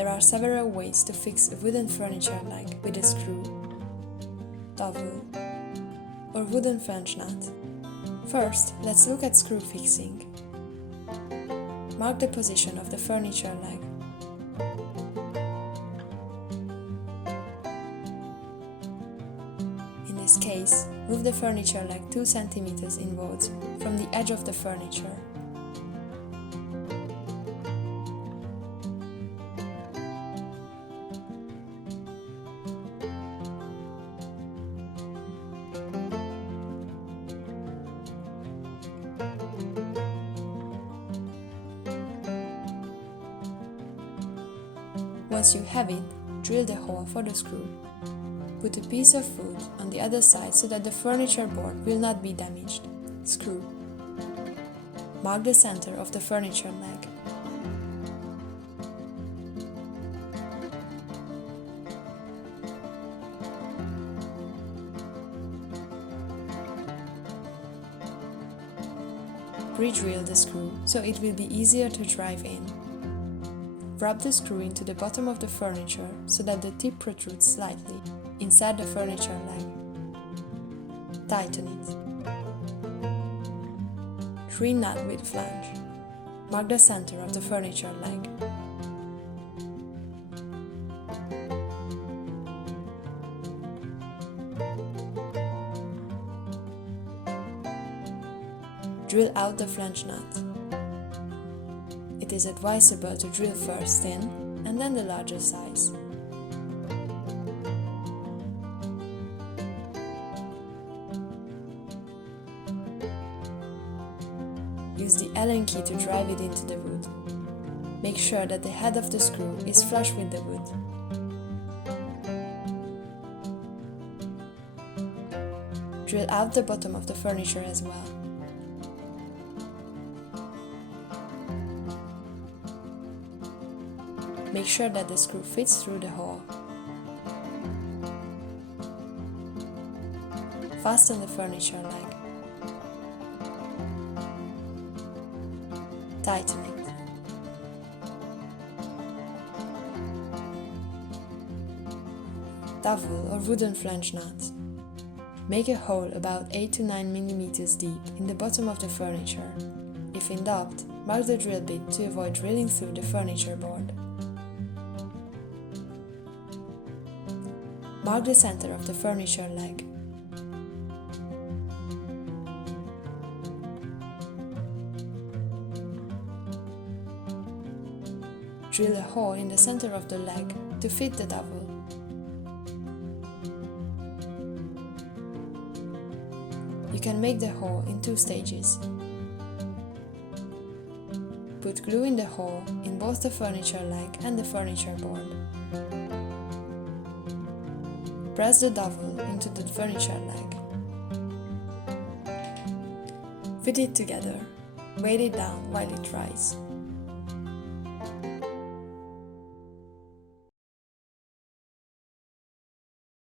There are several ways to fix a wooden furniture leg with a screw, dowel, or wooden French nut. First, let's look at screw fixing. Mark the position of the furniture leg. In this case, move the furniture leg 2 cm inwards from the edge of the furniture. Once you have it, drill the hole for the screw. Put a piece of wood on the other side so that the furniture board will not be damaged. Screw. Mark the center of the furniture leg. Re-drill the screw so it will be easier to drive in. Rub the screw into the bottom of the furniture so that the tip protrudes slightly inside the furniture leg. Tighten it. Re-nut with flange. Mark the center of the furniture leg. Drill out the flange nut. It is advisable to drill first thin and then the larger size. Use the Allen key to drive it into the wood. Make sure that the head of the screw is flush with the wood. Drill out the bottom of the furniture as well. Make sure that the screw fits through the hole. Fasten the furniture leg. Tighten it. Dowel or wooden flange nut. Make a hole about 8 to 9 mm deep in the bottom of the furniture. If in doubt, mark the drill bit to avoid drilling through the furniture board. Mark the center of the furniture leg. Drill a hole in the center of the leg to fit the dowel. You can make the hole in 2 stages. Put glue in the hole in both the furniture leg and the furniture board. Press the dowel into the furniture leg. Fit it together. Weight it down while it dries.